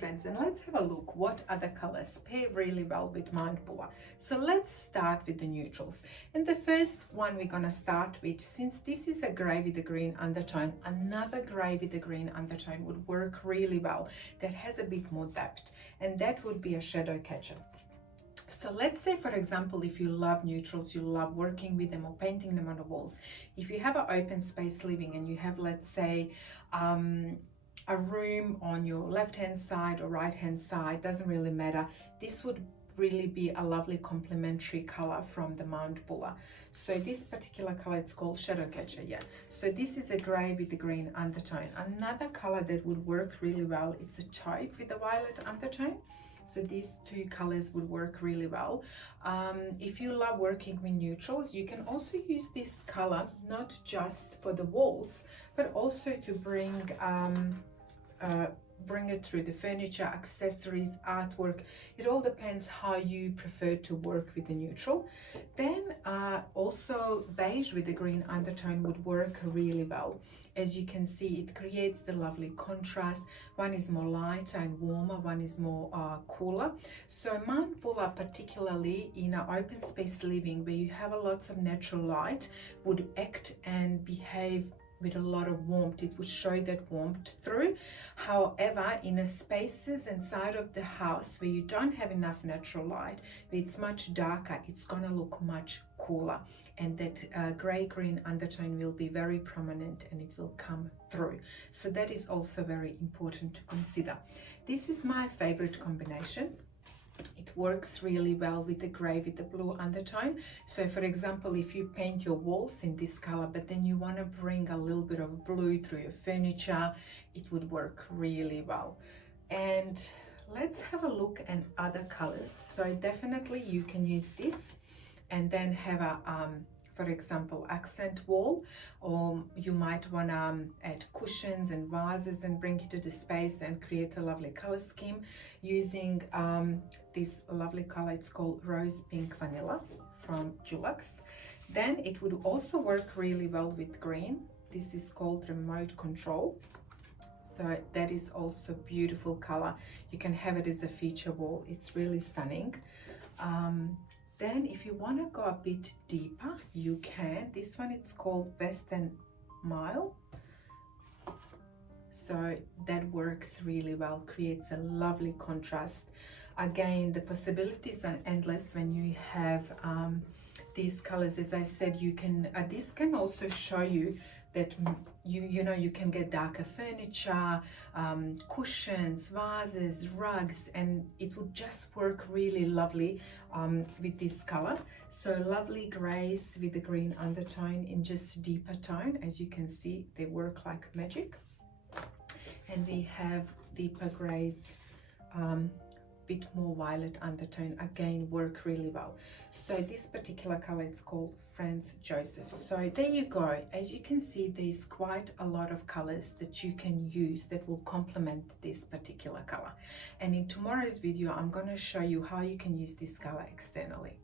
friends, and let's have a look what other colors pair really well with Mind Puller. So let's start with the neutrals, and the first one we're gonna start with, since this is a grey with a green undertone, another grey with a green undertone would work really well, that has a bit more depth, and that would be a shadow catcher. So let's say, for example, if you love neutrals, you love working with them or painting them on the walls. If you have an open space living and you have, let's say, a room on your left hand side or right hand side, doesn't really matter, this would really be a lovely complementary color from the Mind Puller. So this particular color, it's called Shadow Catcher. Yeah, so this is a gray with the green undertone. Another color that would work really well, it's a taupe with a violet undertone. So these two colors would work really well. If you love working with neutrals, you can also use this color not just for the walls, but also to bring it through the furniture, accessories, artwork. It all depends how you prefer to work with the neutral. Then also beige with the green undertone would work really well. As you can see, it creates the lovely contrast. One is more lighter and warmer, one is more cooler. So Mind Puller, particularly in an open space living where you have a lots of natural light, would act and behave with a lot of warmth. It would show that warmth through. However, in the spaces inside of the house where you don't have enough natural light, where it's much darker, it's gonna look much cooler, and that gray-green undertone will be very prominent and it will come through. So that is also very important to consider. This is my favorite combination. It works really well with the gray with the blue undertone. So for example, if you paint your walls in this color, but then you want to bring a little bit of blue through your furniture, it would work really well. And let's have a look at other colors. So definitely you can use this and then have a for example, accent wall, or you might want to add cushions and vases and bring it to the space and create a lovely color scheme using this lovely color. It's called Rose Pink Vanilla from Dulux. Then it would also work really well with green. This is called Remote Control. So that is also beautiful color. You can have it as a feature wall. It's really stunning. Then if you want to go a bit deeper, you can. This one, it's called Western Mile. So that works really well, creates a lovely contrast. Again, the possibilities are endless when you have these colors. As I said, you can this can also show you that you can get darker furniture, cushions, vases, rugs, and it would just work really lovely with this color. So lovely grays with the green undertone in just deeper tone. As you can see, they work like magic. And we have deeper grays, bit more violet undertone, again work really well. So this particular color, it's called Franz Joseph. So there you go. As you can see, there's quite a lot of colors that you can use that will complement this particular color. And in tomorrow's video, I'm going to show you how you can use this color externally.